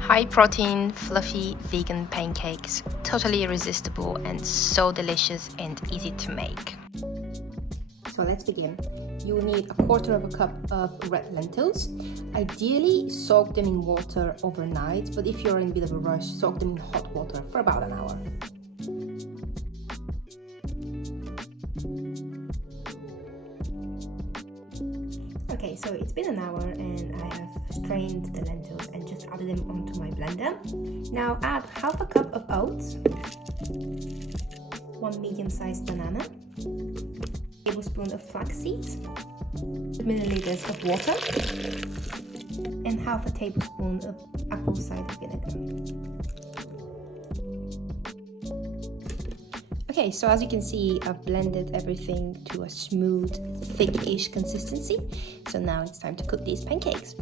High protein, fluffy vegan pancakes, totally irresistible and so delicious and easy to make. So let's begin. You will need a quarter of a cup of red lentils. Ideally, soak them in water overnight, but if you're in a bit of a rush, soak them in hot water for about an hour. Okay, so it's been an hour and I have strained the lentils and just added them onto my blender. Now add half a cup of oats, 1 medium-sized banana, a tablespoon of flax seeds, milliliters of water, and half a tablespoon of apple cider vinegar. Okay, so as you can see, I've blended everything to a smooth, thick-ish consistency. So now it's time to cook these pancakes.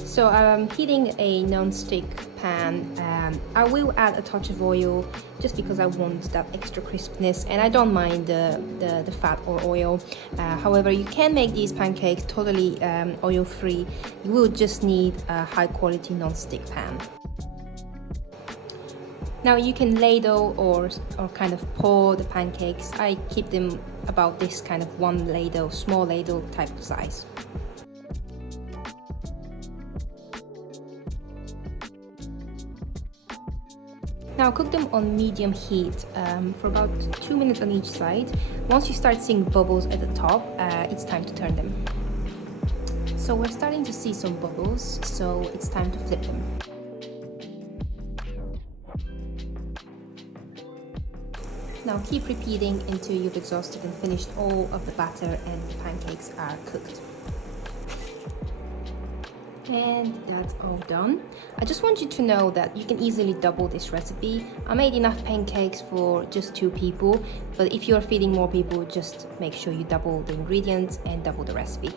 So I'm heating a non-stick pan. I will add a touch of oil just because I want that extra crispness, and I don't mind the fat or oil. However, you can make these pancakes totally oil-free. You will just need a high-quality non-stick pan. Now you can ladle or kind of pour the pancakes. I keep them about this kind of one ladle, small ladle type of size. Now cook them on medium heat for about 2 minutes on each side. Once you start seeing bubbles at the top, it's time to turn them. So we're starting to see some bubbles, so it's time to flip them. Now keep repeating until you've exhausted and finished all of the batter and the pancakes are cooked. And that's all done. I just want you to know that you can easily double this recipe. I made enough pancakes for just 2 people, but if you're feeding more people, just make sure you double the ingredients and double the recipe.